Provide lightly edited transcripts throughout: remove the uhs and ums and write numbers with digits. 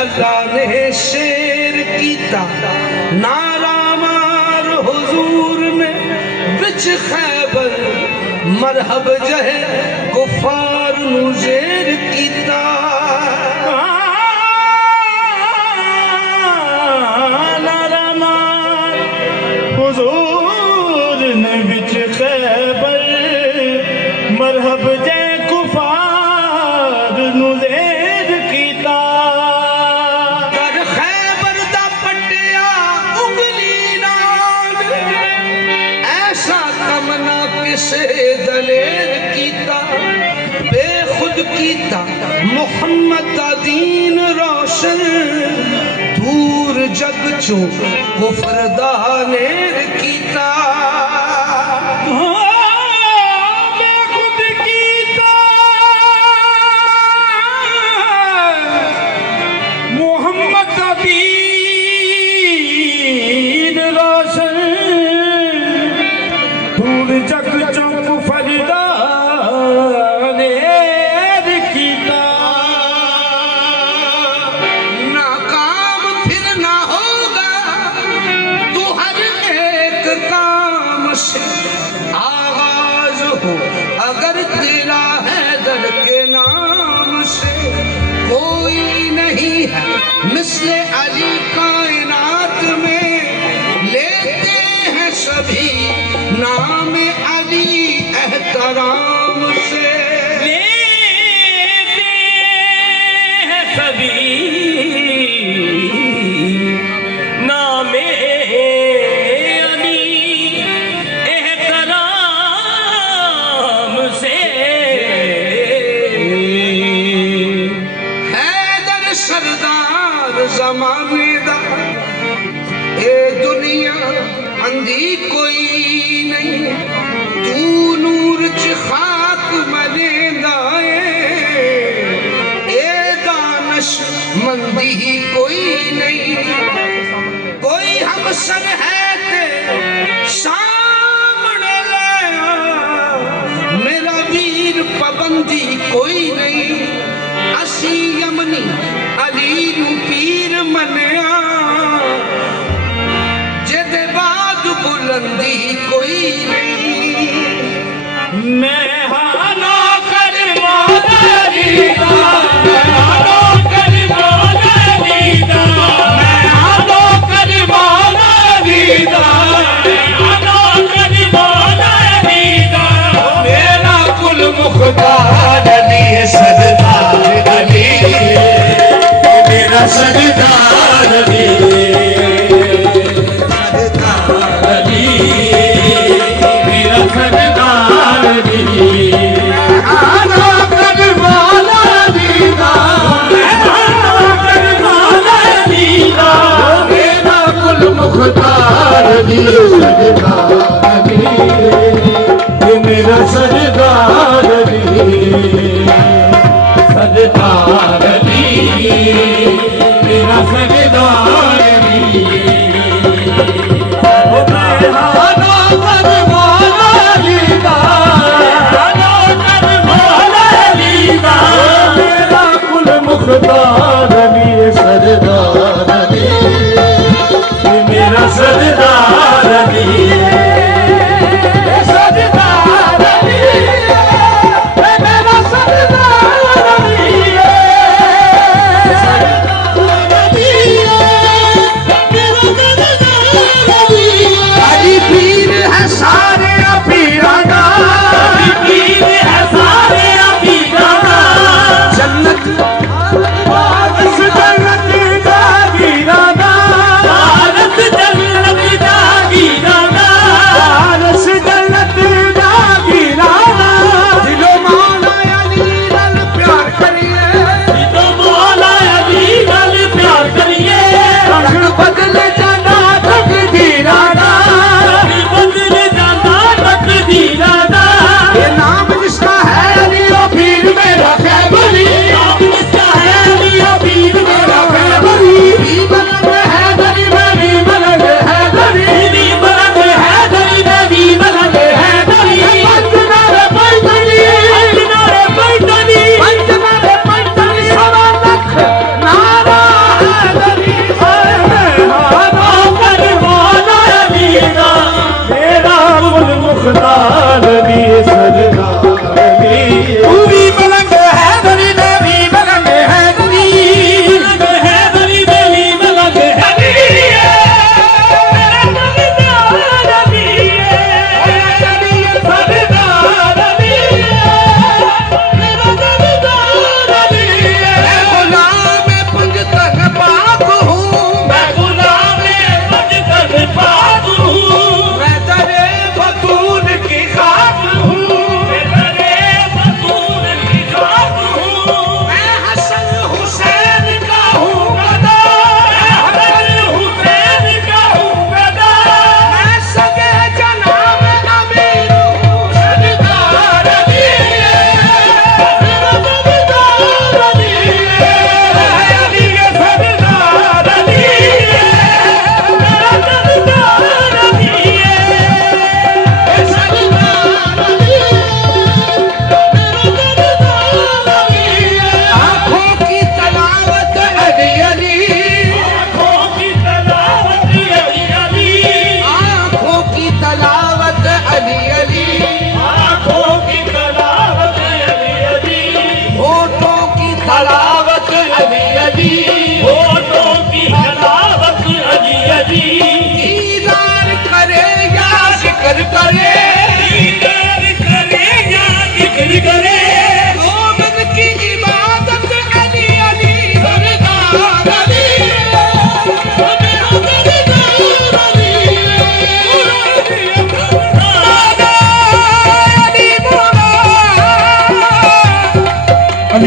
अल्लाह ने शेर कीता नारा मार हुजूर ने विच खैबर मरहब जहे कुफार नु जेर कीता नारा मार हुजूर ने विच खैबर मरहब जहे कुफार नु जेर कीता कर खैबर दा पटिया उंगली नाल ऐसा कम ना किसे दलेर कीता बेखुद कीता मुहम्मद दा दीन रोशन दूर जग चो कुफर दा नेर कीता अगर तेरा हैदर के नाम से कोई नहीं है मिस्ले अली कायनात में लेते हैं सभी नाम अली एहतराम से लेते हैं सभी नाम ज़माने दा ए दुनिया अंधी कोई नहीं तू नूर च खाक मनेंदा ए दानश मंदी कोई नहीं कोई हमसर है ते सामने लाया मेरा वीर पाबंदी कोई नहीं असी यमनी अली नू पीर मनिया जेदे बाद बुलंदी कोई नहीं मैं हानो कर मौला दीदा मैं हानो कर मौला दीदा मैं हानो कर मौला दीदा मैं हानो कर मौला दीदा मेरा कुल मुख्तार अली सरदार अली मेरा सरदार अली सरदार अली मेरा सरदार अली आना कर वाला दीदा आना कर वाला दीदा मेरा कुल मुख्तार अली सरदार अली मेरा सरदार अली सरदार अली मेरा सरदार अली हानो कर मौला दीदा हानो कर मौला दीदा मेरा कुल मुख्तार अली सरदार अली मेरा सरदार अली सरदार अली मेरा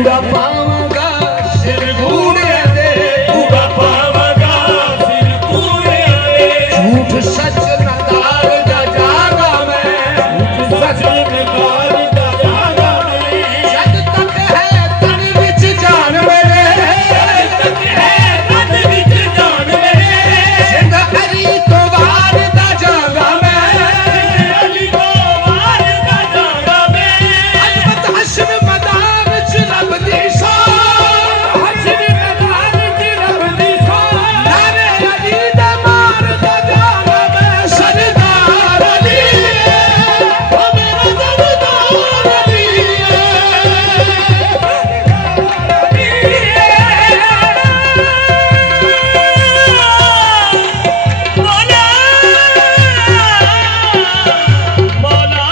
कूड़ा पावांगा सिर कूड़ियां दे ਕੂੜਾ ਪਾਵਾਂਗਾ ਸਿਰ ਕੂੜਿਆਂ ਦੇ झूठ सच नदार दा जागा मैं ਸੱਚ ਨਿਕਾਲ ਦਾ ਜਾਗਾ ਮੈਂ जद तक है तन विच जान मेरे ਤੱਕ ਹੈ ਤਨ ਵਿੱਚ ਜਾਨ ਮੇਰੇ जिंद हरी तो वार दा जागा मैं ਅਲੀ ਤੋਂ ਵਾਰ ਦਾ ਜਾਗਾ ਮੈਂ अजमत हसन मदार च रब दी शान ਹਸਨ ਮੈਦਾਨ ਚ ਰੱਬ ਦੀ ਸਾਹ नारे अली दा मार दा जागा मैं सरदार अली ओ मेरा सरदार अली ਮੌਲਾ ਮੌਲਾ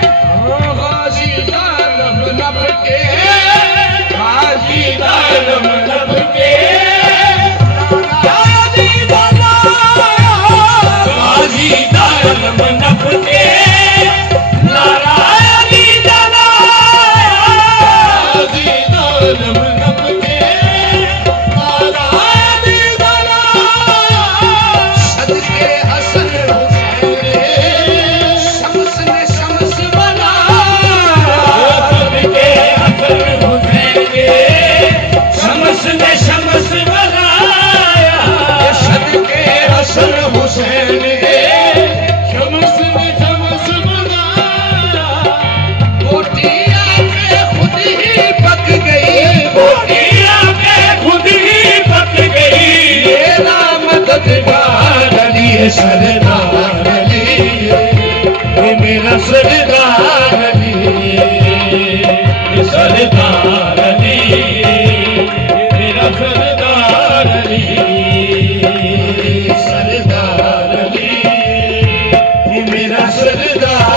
गाजी दानव नभ के गाजी ਦਾਨਮ ਲੱਭ ਕੇ गाजी दानव ਕਾਜ਼ੀ ਦਾਨਮ ਲੱਭ ਕੇ ਨਾਰਾਇਣੀ ਦਾ गाजी दानव नभ के नारायणी दाना सदके हसन हुसैन शम्स ने शम्स बनाया ਕੇ ਹਸਨ ਹੁਸੈਨ ਕੇ ਸ਼ਮਸ ਨੇ ਸ਼ਮਸ ਬਨਾਇਆ सदके हसन हुसैन शम्स ने शम्स बनाया बोटिया पे खुद ही पक गई ਕੋਟੀਆਂ पे खुद ही पक गई मेरा मददगार अली है सरदार अली ये मेरा सरदार अली सरदार अली मेरा सरदार अली सरदार अली ये मेरा सरदार